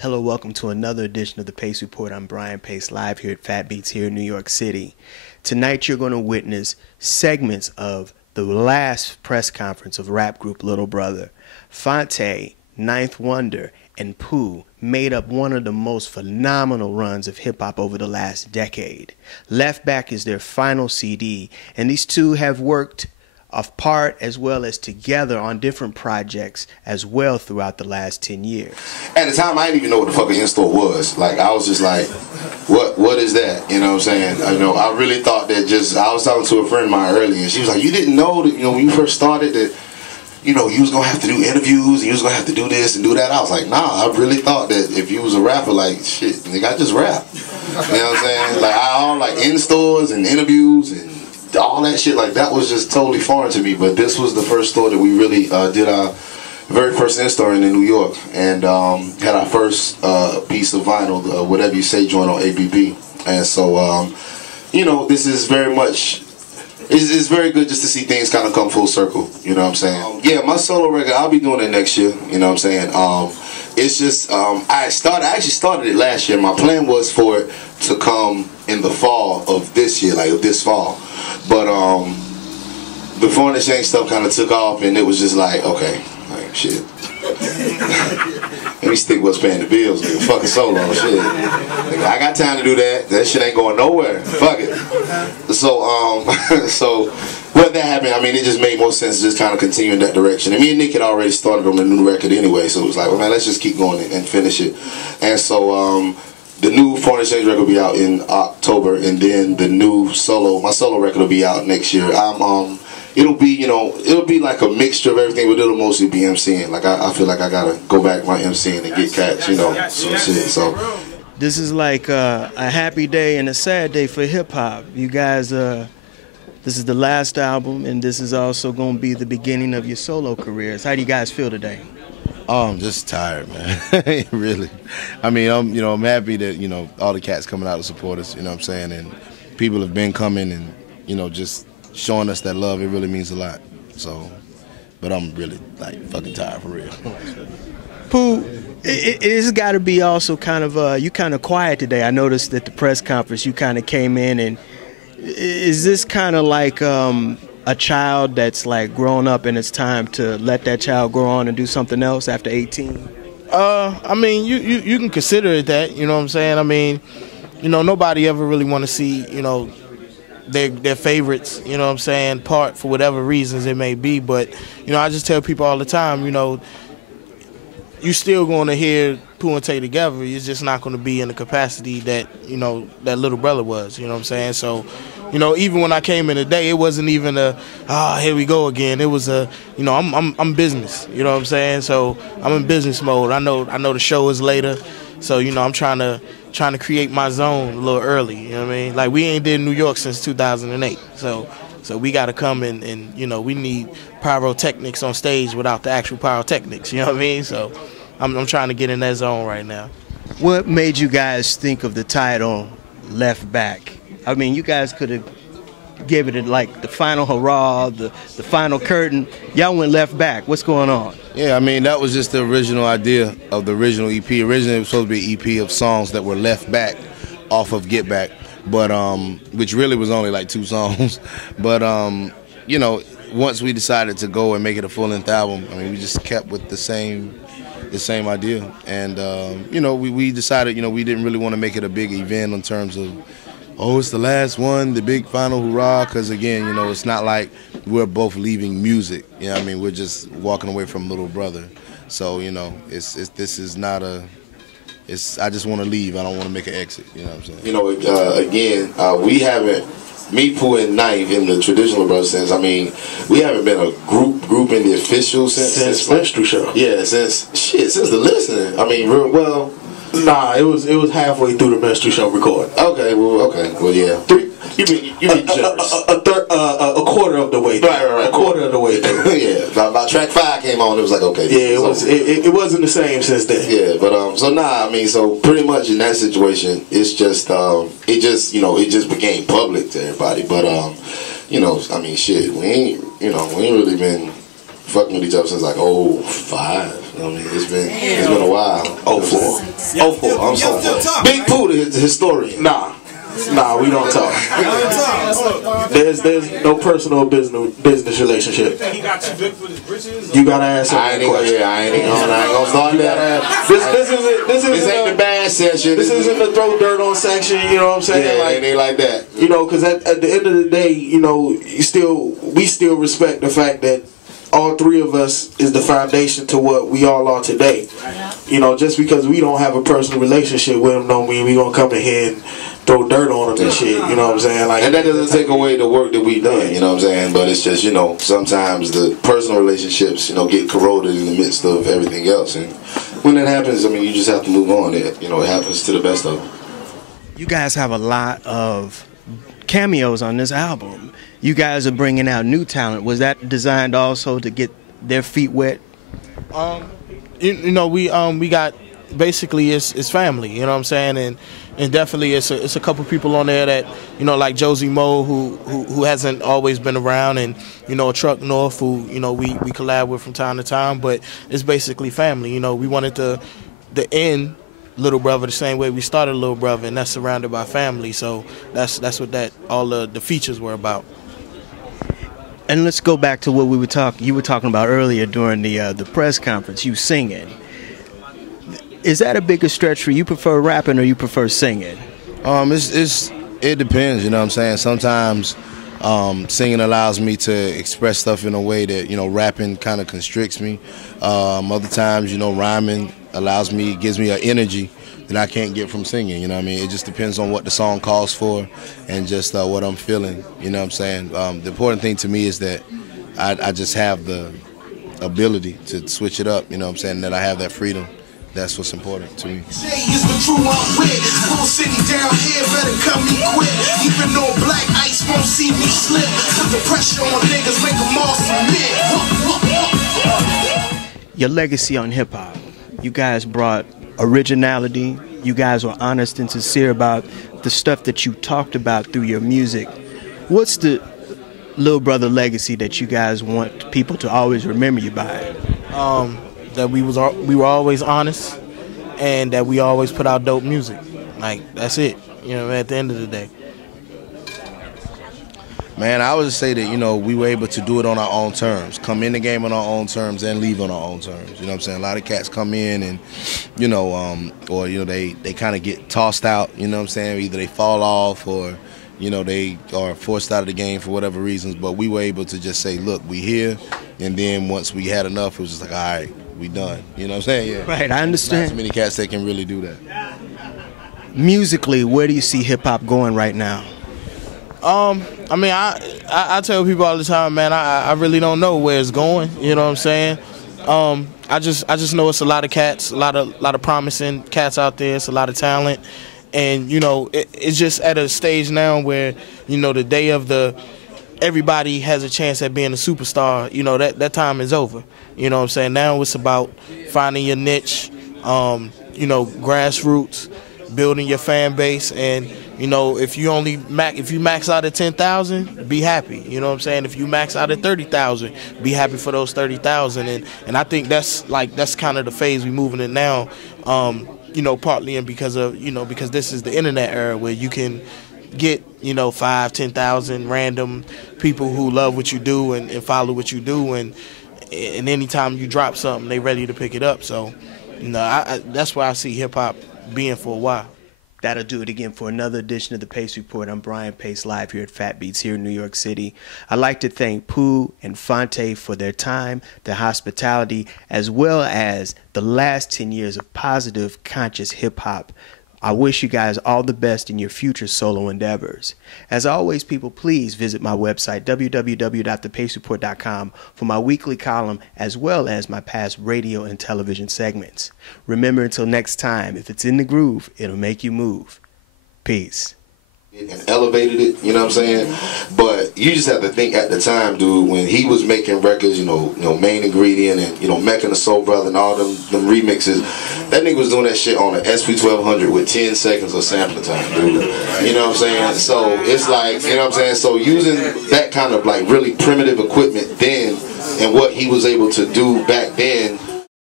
Hello, welcome to another edition of the Pace Report. I'm Brian Pace, live here at Fat Beats here in New York City. Tonight you're going to witness segments of the last press conference of rap group Little Brother. Phonte, Ninth Wonder, and Pooh made up one of the most phenomenal runs of hip-hop over the last decade. Left Back is their final CD, and these two have worked apart as well as together on different projects as well throughout the last 10 years. At the time, I didn't even know what the fucking in-store was. Like, I was just like, what is that? You know what I'm saying? I really thought that I was talking to a friend of mine earlier, and she was like, you didn't know that, when you first started that, you was going to have to do interviews, and you was going to have to do this and do that. I was like, nah, I really thought that if you was a rapper, like, shit, nigga, I just rap. You know what I'm saying? Like, all like in-stores and interviews and all that shit, like, that was just totally foreign to me. But this was the first store that we really did our very first in-store in New York, and had our first piece of vinyl, Whatever You Say joint on ABB. And so, this is very much, it's very good just to see things kind of come full circle, you know what I'm saying? Yeah, my solo record, I'll be doing it next year, you know what I'm saying? It's just, I actually started it last year. My plan was for it to come in the fall of this year, like this fall. But the foreign exchange stuff kind of took off, and it was just like, okay, like, shit. Let me stick what's paying the bills, nigga. Fucking solo, shit. Nigga, I got time to do that. That shit ain't going nowhere. Fuck it. So, so when that happened, I mean, it just made more sense to just kind of continue in that direction. And me and Nick had already started on the new record anyway, so it was like, well, man, let's just keep going and finish it. And so, the new Foreign Exchange record will be out in October, and then the new my solo record will be out next year. It'll be, it'll be like a mixture of everything, but it'll mostly be MCing. Like, I feel like I gotta go back my MCing and get catch, some shit. So this is like a happy day and a sad day for hip hop. You guys, this is the last album, and this is also going to be the beginning of your solo careers. How do you guys feel today? Oh, I'm just tired, man. Really. I mean, I'm happy that, all the cats coming out to support us, you know what I'm saying? And people have been coming and, just showing us that love. It really means a lot. So, but I'm really, like, fucking tired for real. Pooh, it's got to be also kind of, you kind of quiet today. I noticed at the press conference you kind of came in, and is this kind of like a child that's like grown up and it's time to let that child grow on and do something else after 18? I mean, you can consider it that, you know what I'm saying? I mean, nobody ever really want to see, their favorites, you know what I'm saying, part for whatever reasons it may be. But, I just tell people all the time, you still going to hear Pooh and Tay together. It's just not going to be in the capacity that, that Little Brother was, you know what I'm saying? So, even when I came in today, it wasn't even here we go again. It was I'm business, you know what I'm saying? So I'm in business mode. I know the show is later, so I'm trying to create my zone a little early. You know what I mean? Like, we ain't did New York since 2008, so we got to come and we need pyrotechnics on stage without the actual pyrotechnics. You know what I mean? So I'm trying to get in that zone right now. What made you guys think of the title Left Back? I mean, you guys could have given it like the final hurrah, the final curtain. Y'all went Left Back. What's going on? Yeah, I mean, that was just the original idea of the original EP. Originally, it was supposed to be an EP of songs that were left back off of Get Back, but which really was only like 2 songs. But once we decided to go and make it a full-length album, I mean, we just kept with the same idea. And we decided, we didn't really want to make it a big event in terms of, oh, it's the last one, the big final hurrah, because again, it's not like we're both leaving music. You know what I mean? We're just walking away from Little Brother. So, this is not I just want to leave. I don't want to make an exit. You know what I'm saying? We haven't, me, Pooh, and Knife in the traditional brother sense, I mean, we haven't been a group in the official sense. Since Minstrel Show. Yeah, since the listening. I mean, well. Nah, it was halfway through the Minstrel Show recording. Okay, well, yeah. You mean generous. A quarter of the way through. Right. A quarter of the way through. Yeah, about track 5 came on, it was like, okay. Yeah, it wasn't the same since then. Yeah, but so pretty much in that situation, it's just it just became public to everybody. But I mean, shit, we ain't really been fucking with each other since like 05. I mean, it's been a while. 04. 04, I'm sorry. Big Pooh, the historian. Nah, we don't talk. There's no personal business relationship. You gotta answer that question. I ain't gonna start that. This ain't the bad session. This isn't the throw dirt on section. You know what I'm saying? Yeah, it ain't like that. You know, because at the end of the day, you know, we still respect the fact that all three of us is the foundation to what we all are today. You know, just because we don't have a personal relationship with him don't mean we gonna come in here and throw dirt on him and shit, you know what I'm saying? Like, and that doesn't take away the work that we've done, you know what I'm saying? But it's just, you know, sometimes the personal relationships, you know, get corroded in the midst of everything else. And when that happens, I mean, you just have to move on. It, you know, it happens to the best of them. You guys have a lot of cameos on this album. You guys are bringing out new talent. Was that designed also to get their feet wet? You know, we got basically it's family. You know what I'm saying, and definitely it's a couple people on there that, you know, like Josie Moe who hasn't always been around, and, you know, Truck North who, you know, we collab with from time to time, but it's basically family. You know, we wanted to end Little Brother the same way we started Little Brother, and that's surrounded by family. So that's what all the features were about. And let's go back to what you were talking about earlier during the press conference. You singing. Is that a bigger stretch for you? Prefer rapping or you prefer singing? It depends. You know what I'm saying. Sometimes singing allows me to express stuff in a way that, you know, rapping kind of constricts me. Other times, you know, rhyming gives me an energy that I can't get from singing. You know what I mean? It just depends on what the song calls for and just what I'm feeling. You know what I'm saying? The important thing to me is that I just have the ability to switch it up. You know what I'm saying? That I have that freedom. That's what's important to me. Is the true I'm with. Full city down here, better come me quick. Even though black ice won't see me slip. Put the pressure on niggas, make them all submit. Your legacy on hip hop. You guys brought originality. You guys were honest and sincere about the stuff that you talked about through your music. What's the Little Brother legacy that you guys want people to always remember you by? That we were always honest, and that we always put out dope music. Like, that's it. You know, at the end of the day. Man, I would just say that, you know, we were able to do it on our own terms, come in the game on our own terms and leave on our own terms. You know what I'm saying? A lot of cats come in and, you know, or, you know, they kind of get tossed out, you know what I'm saying? Either they fall off or, you know, they are forced out of the game for whatever reasons. But we were able to just say, look, we here. And then once we had enough, it was just like, all right, we done. You know what I'm saying? Yeah. Right, I understand. Not too many cats that can really do that. Musically, where do you see hip-hop going right now? I mean, I tell people all the time, man, I really don't know where it's going. You know what I'm saying? I just know it's a lot of cats, a lot of promising cats out there. It's a lot of talent, and, you know, it's just at a stage now where, you know, the day of everybody has a chance at being a superstar. You know, that time is over. You know what I'm saying? Now it's about finding your niche, you know, grassroots, building your fan base, and, you know, if you max out at 10,000, be happy. You know what I'm saying? If you max out at 30,000, be happy for those 30,000. And I think that's kind of the phase we moving in now. You know, partly because this is the internet era where you can get, you know, 5,000, 10,000 random people who love what you do and follow what you do, and anytime you drop something, they ready to pick it up. So, you know, that's where I see hip hop being for a while. That'll do it again for another edition of the Pace Report. I'm Brian Pace, live here at Fat Beats here in New York City. I'd like to thank Pooh and Phonte for their time, their hospitality, as well as the last 10 years of positive, conscious hip-hop. I wish you guys all the best in your future solo endeavors. As always, people, please visit my website, www.thepacereport.com, for my weekly column as well as my past radio and television segments. Remember, until next time, if it's in the groove, it'll make you move. Peace. And elevated it, you know what I'm saying? But you just have to think at the time, dude, when he was making records, you know, Main Ingredient and, you know, Mecca and the Soul Brother and all them remixes, that nigga was doing that shit on an SP1200 with 10 seconds of sampling time, dude. You know what I'm saying? So it's like, you know what I'm saying? So using that kind of like really primitive equipment then and what he was able to do back then